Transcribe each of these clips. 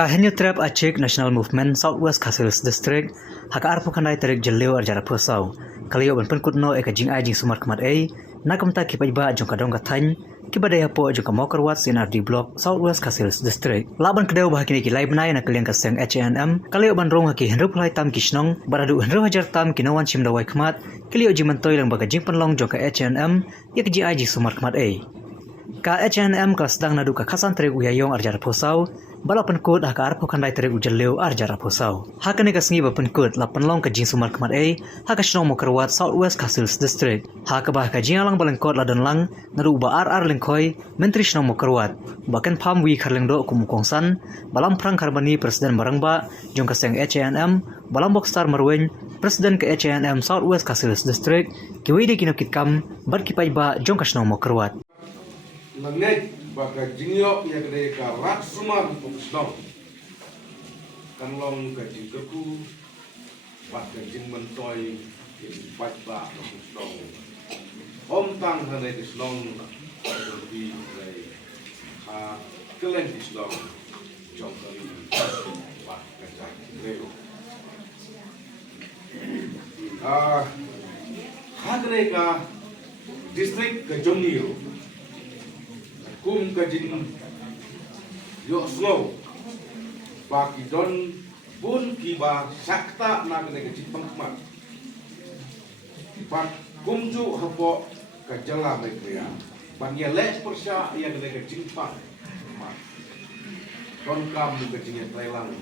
Ka henyu trap Aceh National Movement Southwest Caseres District haka arpo kanai tarik jeleu arjara posau kalio ban penkut no eka jing ajing sumar kemat nakam ta kipai ba jong kadong katany kibadaya po jong kamokar wat CNRD block Southwest Caseres District laban kedau bah kini kilai benai na kaliang kaseng HNM kalio ban rong haki henru pulai tam kisnong baradu henru hajar tam kinawan cimdawai kemat kalio jimantoi lang baga jing penlong jong ka HNM yak jing ajing sumar kemat ka HNM ka sedang nadu ka khasan tarik uyayong arjara posau bala penkut haka arpo kandai tarik ujeleu arjara posau haka ne kasngi ba penkut la penlong ka jing sumar kemat haka shnong mokerwat Southwest Caseres District haka bah ka jing alang balengkot la dan lang nadu ba ar lengkoi menteri shnong mokerwat bahkan pam wi kharlengdo kumukongsan balam prang karbani presiden marangba jong kaseng HNM balam bokstar marwen presiden ke HNM Southwest Caseres District kiwi de kinokit kam bar kipai ba jong kasnong mokerwat langit baka jingyok ya gede ka rat sumar pungsdong kan long ka jingkeku baka jing mentoy in pat ba pungsdong om tang hane dislong di dai ha kelen dislong jong kali ba ka jang leo ha gede ka district ka jongniu kum kajin yo slow baki don bun kiba sakta na kene kajin pangkmat bak kumju hapo kajala mekria banya les persya ya kene kajin pang don kam kajin Thailand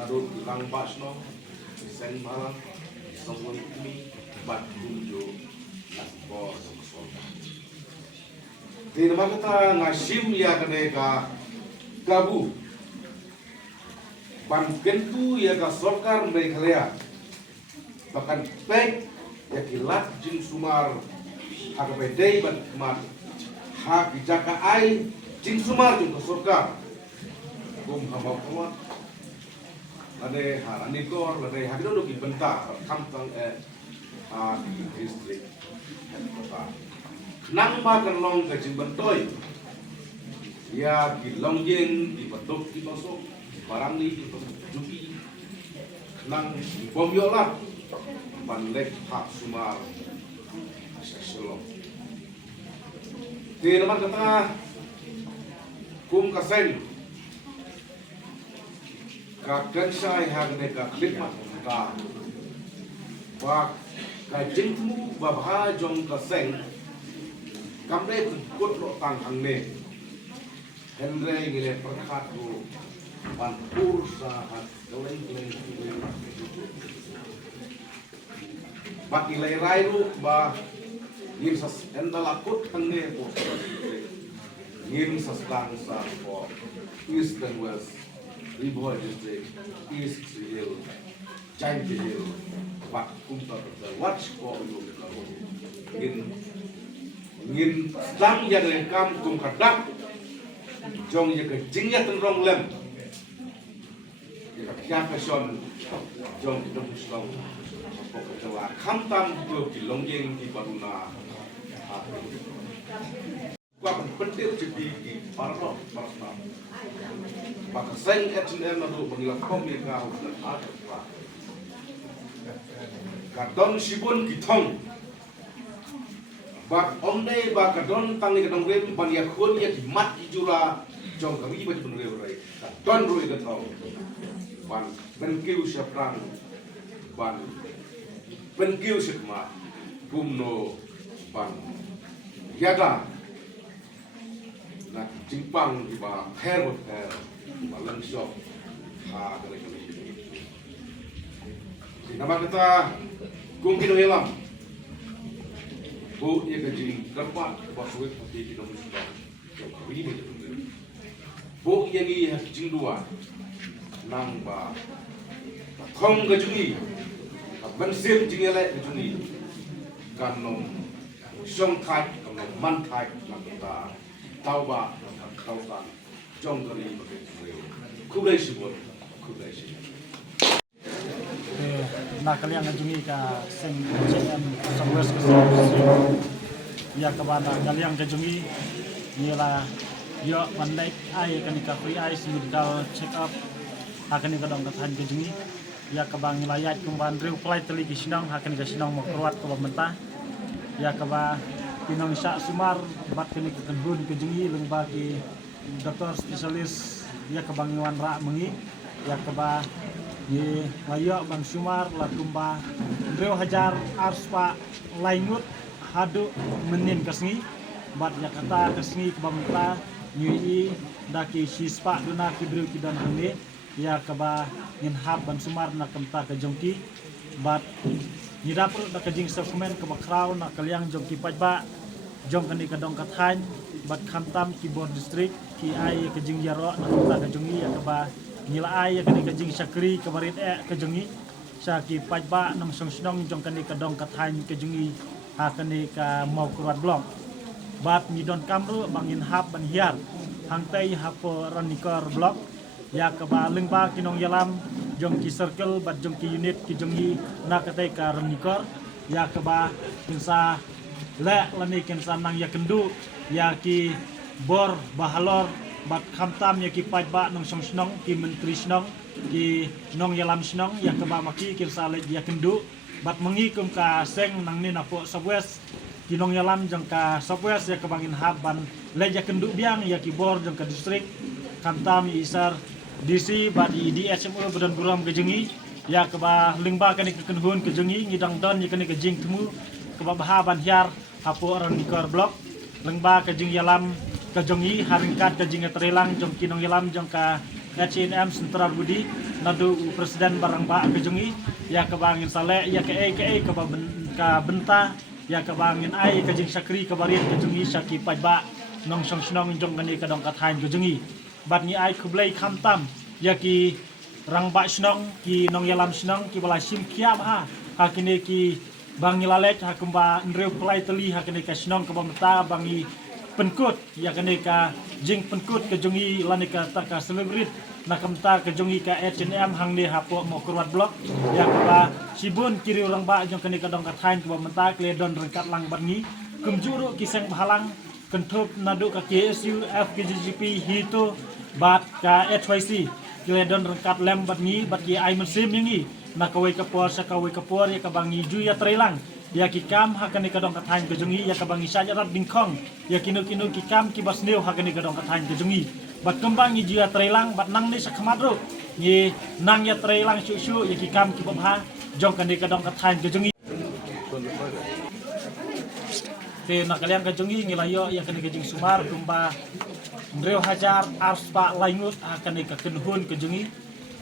nadu lang basno sen malang songwon mi bak kumju asbo soksolda di nama kita ngasim ya kene ka gabu ban kentu ya ka sorkar Meghalaya bahkan pek ya kilat jing sumar hak bedai ban kemat hak jaka ai jing sumar jing sorkar gum hama kuat lade harani kor lade hagido do ki bentar kampang distrik kota nang ba kan long ka jimbantoi ya ki long yen di patok ki pasok barang ni di pasok juki nang bom yola bandek hak sumar asyaselo di nomor kata kum kasen ka kansai hagne ka khidmat ka ba ka jingmu babha jong kaseng kamre kut lo tang hangne henre ngile perkat do pan kursa hat geleng bak nilai rai lu ba ngin sas endala kut hangne bo ngin sas bangsa for east and west Riboy district east hill giant hill bak kumta watch ko lu ngin dang ya dengan kam kum kadak jong ya ke jingya tenrong lem ya kya ka son jong dong slong pok jawa kam tam tu ki longjeng ki baruna kwa pentil jadi ki parno parna pak sen HNM na do bangla kom ya ka ha ka don sibun ki thong bak omne bak kadon tangi kadong rem ban ya khon ya mat ijura jong kami ba jibun rew rai don roi ka thau ban ben kiu syapran ban ben kiu syakma bumno ban yada na jimpang di ba her balang syok ha kali nama kita gungkin helam bu ya gaji dapat basuit putih kita mesti ini betul bu yang ini jing dua nang ba kong gajungi bensir jing elek gajungi kanom song thai kanom man thai nang kita tau ba tau kan jong kali begitu kublai sibut na kaliang ngajungi ka sing HNM Southwest Caseres ya kabana kaliang ngajungi nila yo pandai ai kan ka free eye medical check up akan ka dong katan ke jungi ya ka bang layat kumban riu plai teli ki sinang akan ka sinang mo keruat ke mentah ya ka ba pinong sya sumar bat kini ke kenbun ke jungi leng bagi doktor spesialis ya ka bang wan ra mengi ya ka ba ye layo bang sumar la kumba riu hajar arspa laingut hadu menin kesngi bat ya kata kesngi ke mentah nyui daki sispa duna kidriu kidan hane ya kaba ngin hab ban sumar na kamta ka jongki bat ni dapur da kajing semen ka bakraw na kalyang jongki pajba jong kani ka dong kathan bat khamtam keyboard district ki ai kajing yaro na kamta ka jongi ya kaba nila ai kani kajing sakri ka barit ka jongi sa ki pajba nam song snong jong kani ka dong kathan ka jongi ha kani ka mau kurat blong bat ni don kamru bangin hab ban hiar hangtai hapo ranikor blok ya kaba lengba kinong yalam jong ki circle bat jong ki unit ki jongi na katai ka ranikor ya kaba kinsa le lani kinsa nang ya kendu ya ki bor bahalor bat khamtam ya ki pajba nong song snong ki menteri snong ki nong yalam snong ya kaba maki kinsa le ya kendu bat mengi kum ka seng nang ni napo sabwes kinong yalam jong ka sabwes ya kabangin haban le ya kendu biang ya ki bor jong ka distrik khamtam isar DC badi DSMO badan buram kejengi ya keba lingba kani kekenhun kejengi ngidang don ya kani kejing temu keba bahaban hiar hapo orang nikor blok lingba kejing yalam kejengi haringkat kejing terelang jong kinong yalam jong ka HNM Sentral Budi nadu presiden barang ba kejengi ya kebangin sale ya ke keba ka benta ya kebangin ai kejing sakri kebarit kejengi saki pajba nong song snong jong kani kadong kathain kejengi bat ni ai kublai khamtam ya ki rangba snong ki nong yalam snong ki bala sim kiam ha kini ki bang nilalek ha kumba ndreu plai teli ha kini ka snong ka bamta bangi penkut ya kini ka jing penkut ke jongi lani ka taka celebrit na kamta ke jongi ka HNM hang ni hapo mo kurwat blok ya ka sibun kiri rangba jong kini ka dong kathain ka bamta kledon rengkat lang bangi kumjuru kiseng bahalang kentup nadu ka KSU FKGGP hito bat ka HYC kiledon rengkat lem bat ni bat ki ai mesim yangi na kawai kapor sa kawai kapor ya kabangi ju ya trelang ya ki kam hakani kadong kathain ke jongi ya kabangi sajarat bingkong ya kinu ki kam ki basneu hakani kadong kathain ke jongi bat kembang ju ya trelang bat nang ni sa khamadro ni nang ya trelang syu ya ki kam ki babha jong kani kadong kathain ke jongi te na kalian ka jongi ngilayo ya kani kejing sumar kumba ndreu hajar arspa laingut akan ka kenhun ke jongi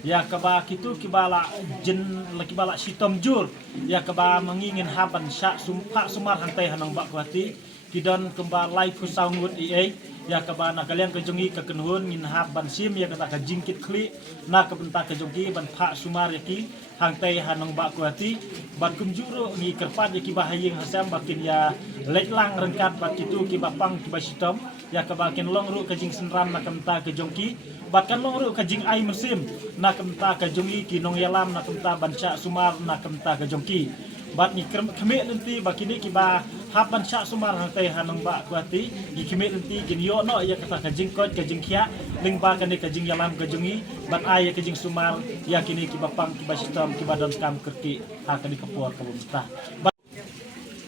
ya kaba kitu kibala jen lakibala sitom jur ya kaba mengingin haban syak sumpa sumar hantai hanang bak kuati kidon kemba lai kusaungut ia ya kaba na kalian ke jongi ke kenhun ngin haban sim ya kata ka jingkit kli na ke benta ke jongi ban pak sumar yaki hantai hanang bak kuati ban kumjuru ngi kerpat yaki bahaying hasam bakin ya leklang rengkat bat kitu kibapang kibasitom ya kebakin longru kejing senram na kemta ke jongki bahkan longru kejing ai musim na kemta ke jongi kinong yalam na kemta bansya sumar na kemta ke jongki bat ni kemik nanti bakini kiba haban syak sumar hantai hanang ba kuati di kemik nanti kin yo no ya kata kejing kot kejing kia lingba kani kejing yalam ke jongi bat ai kejing sumar ya kini kibapang kibasitom kibadon kam kerki hakani kepor kabumta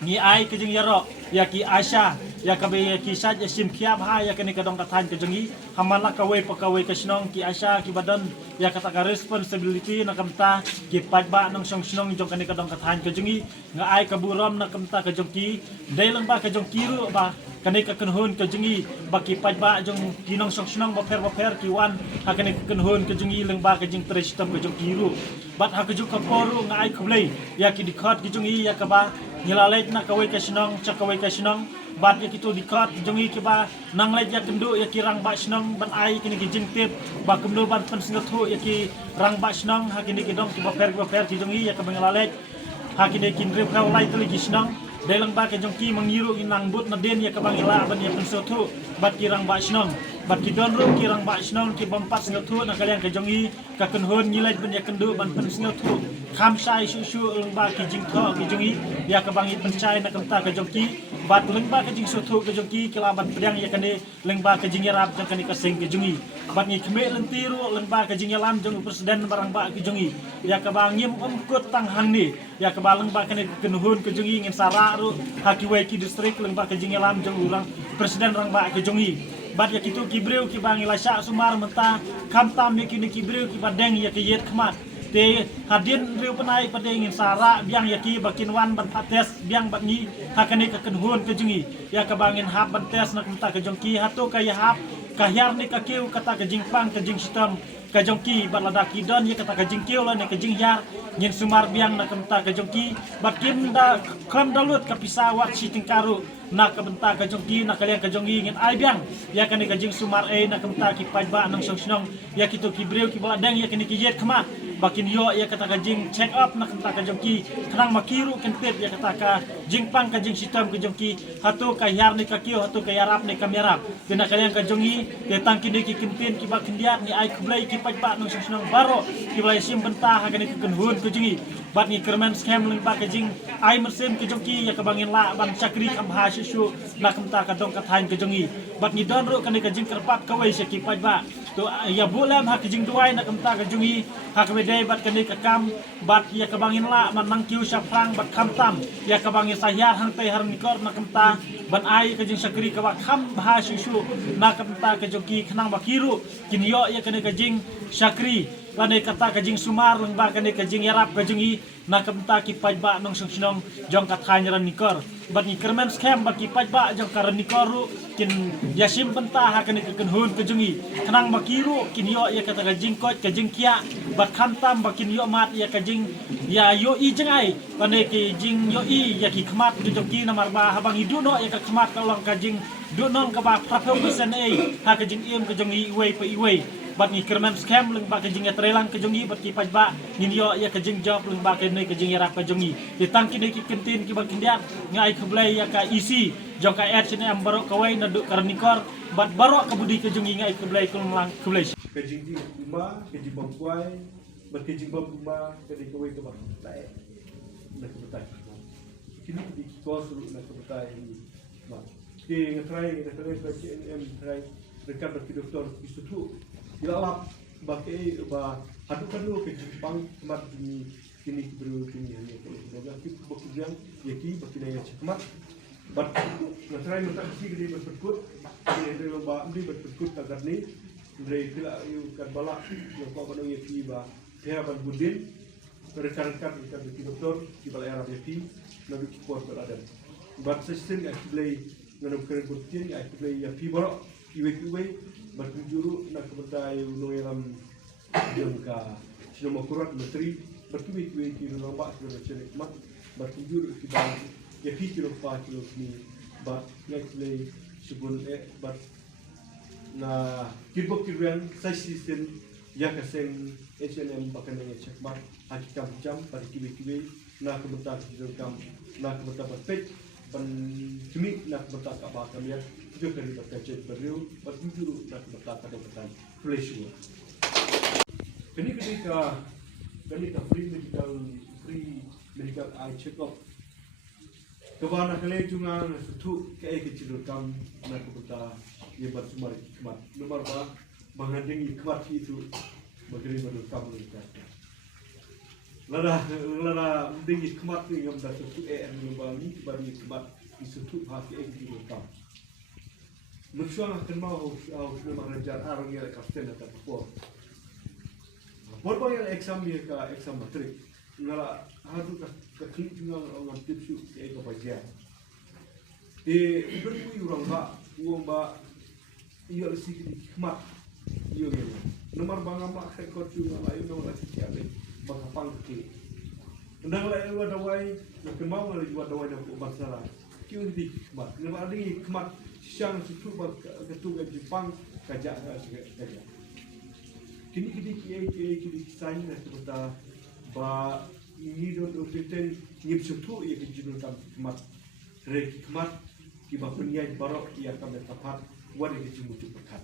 ni ai kejing yaro ya ki Asha ya kabe ya ki saj ya sim kiam ha ya kani kadong kathan ke jongi hamala kawai pakawai ke snong ki Asha ki badan ya kata ka responsibility na kamta ki pajba nang song snong jong kani kadong kathan ke jongi nga ai kaburom na kamta ke jongki dailang ba ke jongki ru ba kani ka kenhun ke jongi ba ki pajba jong kinong song snong ba per ki wan ha kani ka kenhun ke jongi leng ba ke jing tristom ke jongki ru bat ha ke juk ka poru nga ai kublai ya ki dikhot ke jongi ya ka ba ngilalait na kawai ka snong cakawai ka snong bat ya kitu dikat jongi kiba nang lait ya kendu ya kirang ba snong ban ai kini ki jingtip ba kemdu ban pen singathu ya ki rang ba snong ha kini ki dong kiba per ki jongi ya ka bangalalait ha kini kin rep kau lai tuli ki snong delang ba ke jongki mangiru inang but na den ya ka bangila ban ya pen sothu bat kirang ba snong bat ki don ru ki rang ba shnong ki bampat sngal thu na kalian ka jongi ka kun hon ngilai ban ya kendu ban pen sngal thu kham sai su leng ba ki jing tho ki jongi ya ka bangi pencai na kamta ka jongki bat leng ba ka jing su thu ka jongki kila ban pedang ya kane leng ba ka jing yarap jang kane ka sing ki jongi bat ni khme leng tiru leng ba ka jing yalam jong presiden barang ba ki jongi ya ka bangim kut tang hang ni ya ka baleng ba kane kun hon ka jongi ngin sara ru haki wai ki distrik leng ba ka jing yalam jong urang presiden rang ba ki jongi bat ya kitu kibreu ki bangi lasha sumar menta kam tam ya kini kibreu ki badeng ya ki yet khmat te hadin riu penai padeng in sara biang ya ki bakin wan ban pates biang bat ni hakane ka kenhun ke jungi ya ka bangin hap ban tes nak menta ke jongki hatu ka ya hap ka hyar ni ka kiu kata ke jingpang ke jing sistem ka jongki bat lada ki don ya kata ke jing kiu la ne ke jing hyar nyin sumar biang nak menta ke jongki bat kim da kram dalut ka pisawat si tingkaru nak kebenta ka jongki nak kalian ka jongi ngin ai biang ya kane ka jing sumar nak kemta ki pajba nang song snong ya kitu ki breu ki bala dang ya kane ki yet khma bakin yo ya kata ka jing check up nak kemta ka jongki kanang makiru kentet ya kata ka jing pang ka jing sistem ka jongki hatu ka yar ni ka kiu hatu ka yarap ni ka merap dina kalian ka jongi te tangki ni ki kempin ki bakin dia ni ai kublai ki pajba nang song snong baro ki blai sim benta ha kane ki kenhun ka jongi bat ni kermen scam ling ba ka jing ai mersim ka jongki ya ka bangin la ban chakri kam ha su nak mta ka dong ka thain ka jongi bat ni don ro kan ka jing kerpat ka wai se ki pajba to ya bulam ha ki jing duai nak mta ka jongi ha ka bedai bat kan ka kam bat ya ka bangin la man nang kiu sha prang bat kham tam ya ka bangin sahyar hang tai har nikor nak mta ban ai ka jing sakri ka ba kham ha su nak mta ka jongi khnang ba kiru kin yo ya kan ka jing sakri lane kata ka jing sumar leng ba kan ka jing yarap ka jongi nak mta ki pajba nong song sinong jong ka thain ran nikor bat ni kermen scam bat ki pajba jong karan nikoru kin yasim benta ha kan ka hun ka jungi kanang makiru kin yo ya kata ka jing kot ka jing kia bat khantam bakin yo mat ya ka jing ya yo i jangai lane ki jing yo i ya ki khmat ki jong ki namar ba habang hidu no ya ka khmat ka long ka jing du non ka ba prapel besen ei ha ka jing im ka jongi iwei pa iwei bat ni kermen scam leng ba ka jing ya trelang ka jongi bat ki pajba nin yo ya ka jing job leng ba ka ne ka jing ya rap ka jongi ditang ki ne ki kentin ki bakin dia ngai khablai ya ka isi jong ka ad sine am baro ka wai na du karnikor bat baro ka budi ka jongi ngai khablai kul lang khablai ke jing di uma ke jing bangkwai bat ke jing bamba ke di kawai ke bat lai na ke batai kini di kos na ke batai ma ke ngatrai ka em try dekat bat ki doktor istutu ilap bakai ba hadu kanu ke jipang mat ni kini bru kini hanya ko doga ki bokujang yaki bakina ya chakmat bat ngatrai mata ki gede berpekut ni ba ndi berpekut tagar ni ndre kila yu kan bala yo ko kono yaki ba thera ban budin rekan-rekan ki doktor ki bala arab yaki nabi ki por berada bat sistem ya play ngano keren kutin ya play ya fi baro iwe berjuru nak kebetai unoelam jengka sinoma kurat menteri bertuwi ki lomba sudah celik mat berjuru kita ya fi kilo pa kilo ni ba like play subun bat na kibok kirang sai system ya kaseng HNM bahkan dengan cekmat hakikam jam pada kiwe na kebetai jengkam na kebetai perfect pan cumi nak kebetai ka ba kami juga dari berkaca beriu berjuru nak berkata dengan flash. Ketika free medical eye check up. Kebana kalian cuma suatu kayak kecil kam nak berkata ia bersumber hikmat. Nomor apa mengandung hikmat itu bagaimana menurut kamu berkata. Lada dengan hikmat ini yang dah suatu global ini bagi hikmat suatu hati kecil kam. Mensuang akan mau mengajar orang yang kapten atau por. Por yang exam dia ke exam matrik. Ngala hadu ke klik juga orang tipsu ke bagian. Berkuih orang ba iyo sikit hikmat iyo ni. Nomor bangam mak rekod juga lain nomor siapa bangapang ke. Undang lain luar dawai nak mau lagi luar dawai nak masalah. Kiu di hikmat. Nomor ada hikmat siang suatu ketua Jepang kajak kajak. Kini kisah nak kita ba ini do teten nyip suatu ia kejunul kam hikmat. Hikmat kiba punya barok ia kam tepat wadi kejumutu pekat.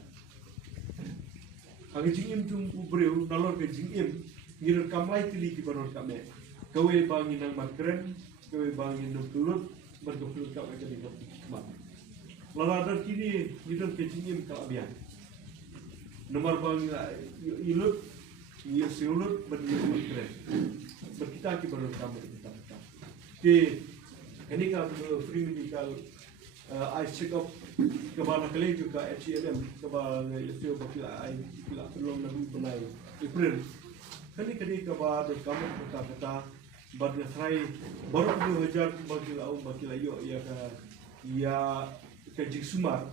Hang jingim tung ubreu nalor ke jingim ngirut kamlai tili ki baror kame. Kawe bangi nang matkren, kawe bangi nang tulut, berkepulut kau akan dikat kemat. Laladar kini ngirut ke jingim kalabian. Nomor bangi ilut, ngir siulut berkepulut keren. Berkita ki baror kame kita. Di ini kan free medical eye check up kepada kalian juga HCLM kepada itu bakila eye bila belum nabi benai April kali kepada kamu kata badnya serai baru 2000 bakila yo ya ke Sumar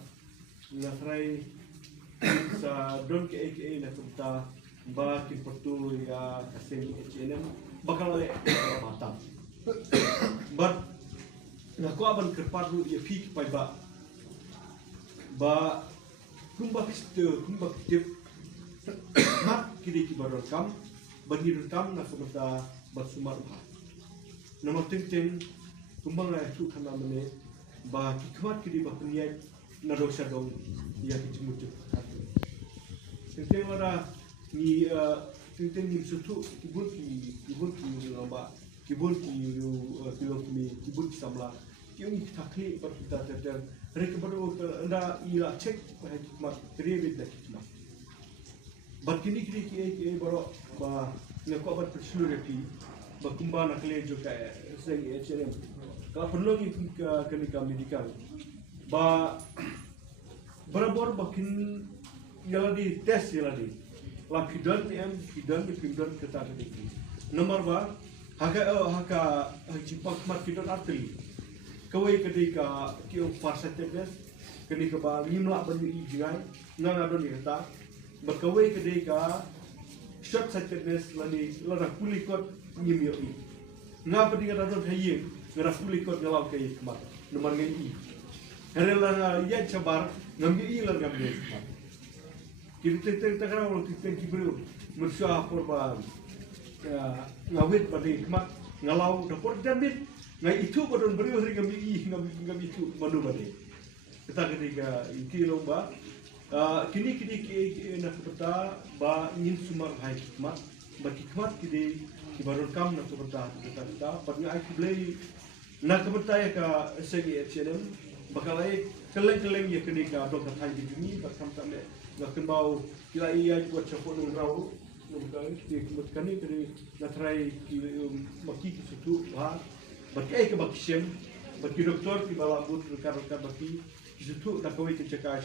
na serai sa don ke AKA na kata bakin pertu ya kasih HCLM bakal le Batam but ngaku aban kerpadu ya pik pai ba kumba kitip mat kiri ki baron kam bagi kam na semata basumar ba nomor ting kumbang la tu kana mene ba kikmat kiri ba punya na dosa dong ya ki cimutu ting wara ni ting ni sutu kibun ki lamba kibun ki kibun ki samla kini takli kita terder mereka baru anda ila cek pada hikmat kreatif dan hikmat. Bat kini baru bah nak buat perseluruhan repi, bakumba nak lihat juga seng HLM. Kalau perlu ni kena medical, bah berabor bakin yang di tes yang di, lapidan kita ada di. Nomor bah haka cipak mat kita arteri. Kawai ketika kau farsatednes ketika ba limla banyu ijingai nang adon kata berkawai ketika short sightedness lani lara kulikot nyimyo i ngapa dengan adon haye ngara kulikot ngalau kai kemat nomor ngai i herela ya cabar ngambi i lar ngambi kemat kita kira orang kita kibru mersua porban ngawit pada kemat ngalau dapur jambit ngai itu badon beri hari ngambi itu manu bade kita ketika iki lomba kini nak berta ba ingin sumar hai hikmat ba hikmat kini kibaron kam nak berta kita padnya ai blai nak berta ya ka segi HLM bakalai keleng ya kenika dokter hai jini bakam tame nak kembau kila iya buat capon rau nomkai kita kani na try maki situ ba Bagi ke bakisem, bagi doktor di bawah but rekan-rekan bagi itu tak kau ikut cekah,